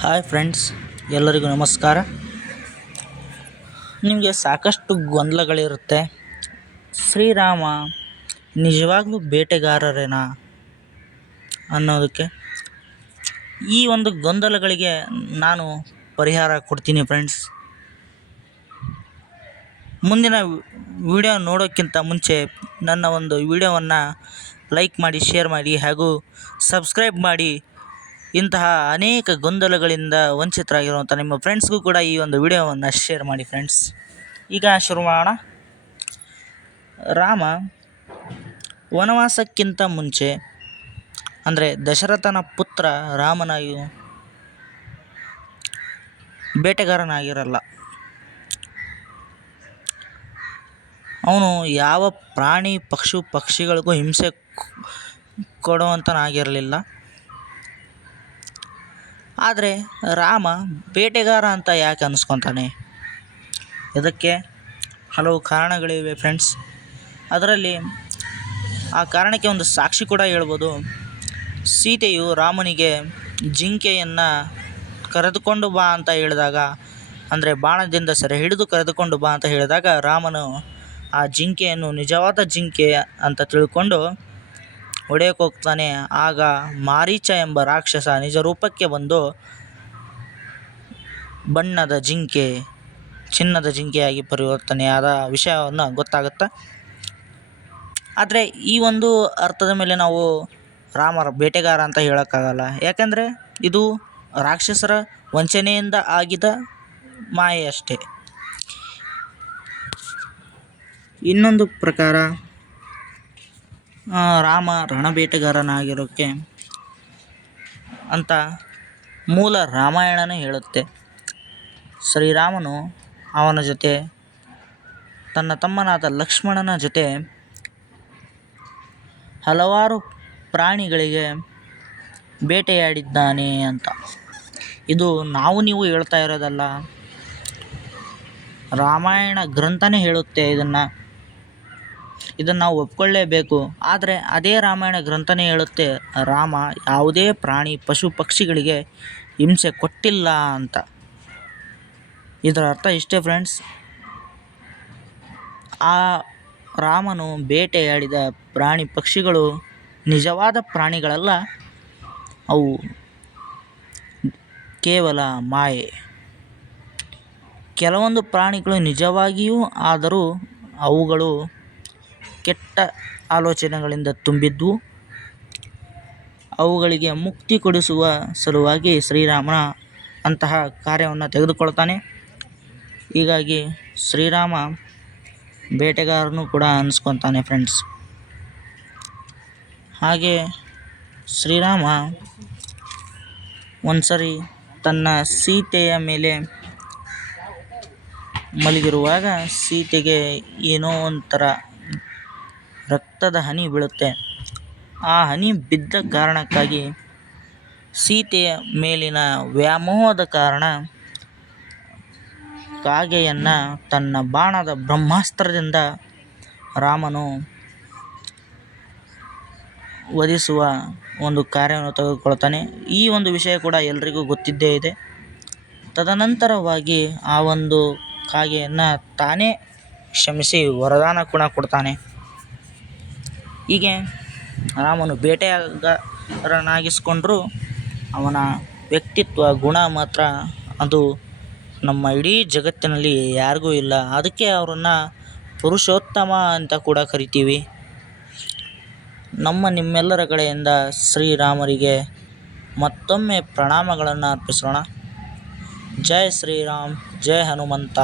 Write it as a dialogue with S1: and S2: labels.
S1: Hi friends, ಎಲ್ಲರಿಗೂ ನಮಸ್ಕಾರ. ನಿಮಗೆ ಸಾಕಷ್ಟು ಗೊಂದಲಗಳಿರುತ್ತೆ. ಶ್ರೀರಾಮ ನಿಜವಾಗ್ಲೂ ಬೇಟೆಗಾರರೇನಾ ಅನ್ನೋದಕ್ಕೆ ಈ ಒಂದು ಗೊಂದಲಗಳಿಗೆ ನಾನು ಪರಿಹಾರ ಕೊಡ್ತೀನಿ ಫ್ರೆಂಡ್ಸ್. ಮುಂದಿನ ವಿಡಿಯೋ ನೋಡೋಕ್ಕಿಂತ ಮುಂಚೆ ನನ್ನ ಒಂದು ವಿಡಿಯೋವನ್ನು ಲೈಕ್ ಮಾಡಿ, ಶೇರ್ ಮಾಡಿ ಹಾಗೂ ಸಬ್ಸ್ಕ್ರೈಬ್ ಮಾಡಿ ಇಂತಹ ಅನೇಕ ಗೊಂದಲಗಳಿಂದ ವಂಚಿತರಾಗಿರುವಂಥ ನಿಮ್ಮ ಫ್ರೆಂಡ್ಸ್ಗೂ ಕೂಡ ಈ ಒಂದು ವಿಡಿಯೋವನ್ನು ಶೇರ್ ಮಾಡಿ ಫ್ರೆಂಡ್ಸ್. ಈಗ ಶುರು ಮಾಡೋಣ ರಾಮ ವನವಾಸಕ್ಕಿಂತ ಮುಂಚೆ, ಅಂದರೆ ದಶರಥನ ಪುತ್ರ ರಾಮನಾಯು ಬೇಟೆಗಾರನಾಗಿರಲ್ಲ. ಅವನು ಯಾವ ಪ್ರಾಣಿ ಪಶು ಪಕ್ಷಿಗಳಿಗೂ ಹಿಂಸೆ ಕೊಡುವಂತನಾಗಿರಲಿಲ್ಲ. ಆದರೆ ರಾಮ ಬೇಟೆಗಾರ ಅಂತ ಯಾಕೆ ಅನ್ನಿಸ್ಕೊತಾನೆ ಇದಕ್ಕೆ ಹಲವು ಕಾರಣಗಳಿವೆ ಫ್ರೆಂಡ್ಸ್ ಅದರಲ್ಲಿ ಆ ಕಾರಣಕ್ಕೆ ಒಂದು ಸಾಕ್ಷಿ ಕೂಡ ಹೇಳ್ಬೋದು. ಸೀತೆಯು ರಾಮನಿಗೆ ಜಿಂಕೆಯನ್ನು ಕರೆದುಕೊಂಡು ಬಾ ಅಂತ ಹೇಳಿದಾಗ, ಅಂದರೆ ಬಾಣದಿಂದ ಸೆರೆ ಹಿಡಿದು ಕರೆದುಕೊಂಡು ಬಾ ಅಂತ ಹೇಳಿದಾಗ ರಾಮನು ಆ ಜಿಂಕೆಯನ್ನು, ನಿಜವಾದ ಜಿಂಕೆ ಅಂತ ತಿಳ್ಕೊಂಡು ಹೊಡೆಯಕ್ಕೆ ಹೋಗ್ತಾನೆ. ಆಗ ಮಾರೀಚ ಎಂಬ ರಾಕ್ಷಸ ನಿಜ ರೂಪಕ್ಕೆ ಬಂದು ಬಣ್ಣದ ಜಿಂಕೆ, ಚಿನ್ನದ ಜಿಂಕೆಯಾಗಿ ಪರಿವರ್ತನೆಯಾದ ವಿಷಯವನ್ನು ಗೊತ್ತಾಗುತ್ತೆ? ಆದರೆ ಈ ಒಂದು ಅರ್ಥದ ಮೇಲೆ ನಾವು ರಾಮರ ಬೇಟೆಗಾರ ಅಂತ ಹೇಳೋಕ್ಕಾಗಲ್ಲ. ಯಾಕಂದರೆ ಇದು ರಾಕ್ಷಸರ ವಂಚನೆಯಿಂದ ಆಗಿದ ಮಾಯೆ ಅಷ್ಟೇ. ಇನ್ನೊಂದು ಪ್ರಕಾರ ರಾಮ ರಣಬೇಟೆಗಾರನಾಗಿರೋಕ್ಕೆ ಅಂತ ಮೂಲ ರಾಮಾಯಣನೇ ಹೇಳುತ್ತೆ. ಶ್ರೀರಾಮನು ಅವನ ಜೊತೆ, ತನ್ನ ತಮ್ಮನಾದ ಲಕ್ಷ್ಮಣನ ಜೊತೆ ಹಲವಾರು ಪ್ರಾಣಿಗಳಿಗೆ ಬೇಟೆಯಾಡಿದ್ದಾನೆ ಅಂತ. ಇದು ನಾವು ನೀವು ಹೇಳ್ತಾ ಇರೋದಲ್ಲ. ರಾಮಾಯಣ ಗ್ರಂಥನೇ ಹೇಳುತ್ತೆ ಇದನ್ನು. ಇದನ್ನು ನಾವು ಒಪ್ಕೊಳ್ಳೇಬೇಕು. ಆದರೆ ಅದೇ ರಾಮಾಯಣ ಗ್ರಂಥನೇ ಹೇಳುತ್ತೆ, ರಾಮ ಯಾವುದೇ ಪ್ರಾಣಿ ಪಶು ಪಕ್ಷಿಗಳಿಗೆ ಹಿಂಸೆ ಕೊಟ್ಟಿಲ್ಲ ಅಂತ. ಇದರ ಅರ್ಥ ಇಷ್ಟೇ ಫ್ರೆಂಡ್ಸ್ ಆ ರಾಮನು ಬೇಟೆಯಾಡಿದ ಪ್ರಾಣಿ ಪಕ್ಷಿಗಳು ನಿಜವಾದ ಪ್ರಾಣಿಗಳಲ್ಲ. ಅವು ಕೇವಲ ಮಾಯೆ. ಕೆಲವೊಂದು ಪ್ರಾಣಿಗಳು ನಿಜವಾಗಿಯೂ ಆದರೂ ಅವುಗಳು ಕೆಟ್ಟ ಆಲೋಚನೆಗಳಿಂದ ತುಂಬಿದ್ದು, ಅವುಗಳಿಗೆ ಮುಕ್ತಿ ಕೊಡಿಸುವ ಸಲುವಾಗಿ ಶ್ರೀರಾಮನ ಅಂತಹ ಕಾರ್ಯವನ್ನು ತೆಗೆದುಕೊಳ್ತಾನೆ. ಹೀಗಾಗಿ ಶ್ರೀರಾಮ ಬೇಟೆಗಾರನು ಕೂಡ ಅನಿಸ್ಕೊತಾನೆ ಫ್ರೆಂಡ್ಸ್ ಹಾಗೆ ಶ್ರೀರಾಮ ಒಂದ್ಸರಿ ತನ್ನ ಸೀತೆಯ ಮೇಲೆ ಮಲಗಿರುವಾಗ ಸೀತೆಗೆ ಏನೋ ಒಂಥರ ರಕ್ತದ ಹನಿ ಬೀಳುತ್ತೆ. ಆ ಹನಿ ಬಿದ್ದ ಕಾರಣಕ್ಕಾಗಿ ಸೀತೆಯ ಮೇಲಿನ ವ್ಯಾಮೋಹದ ಕಾರಣ ಕಾಗೆಯನ್ನು ತನ್ನ ಬಾಣದ ಬ್ರಹ್ಮಾಸ್ತ್ರದಿಂದ ರಾಮನು ವಧಿಸುವ ಒಂದು ಕಾರ್ಯವನ್ನು ತೆಗೆದುಕೊಳ್ತಾನೆ. ಈ ಒಂದು ವಿಷಯ ಕೂಡ ಎಲ್ರಿಗೂ ಗೊತ್ತಿದ್ದೇ ಇದೆ. ತದನಂತರವಾಗಿ ಆ ಒಂದು ಕಾಗೆಯನ್ನು ತಾನೇ ಕ್ಷಮಿಸಿ ವರದಾನ ಕೂಡ ಕೊಡ್ತಾನೆ. ಹೀಗೆ ರಾಮನು ಬೇಟೆಗಾರನಾಗಿಸ್ಕೊಂಡ್ರೂ. ಅವನ ವ್ಯಕ್ತಿತ್ವ, ಗುಣ ಮಾತ್ರ ಅದು ನಮ್ಮ ಇಡೀ ಜಗತ್ತಿನಲ್ಲಿ ಯಾರಿಗೂ ಇಲ್ಲ. ಅದಕ್ಕೆ ಅವರನ್ನು ಪುರುಷೋತ್ತಮ ಅಂತ ಕೂಡ ಕರಿತೀವಿ. ನಮ್ಮ ನಿಮ್ಮೆಲ್ಲರ ಕಡೆಯಿಂದ ಶ್ರೀರಾಮರಿಗೆ ಮತ್ತೊಮ್ಮೆ ಪ್ರಣಾಮಗಳನ್ನು ಅರ್ಪಿಸೋಣ. ಜೈ ಶ್ರೀರಾಮ್, ಜೈ ಹನುಮಂತ.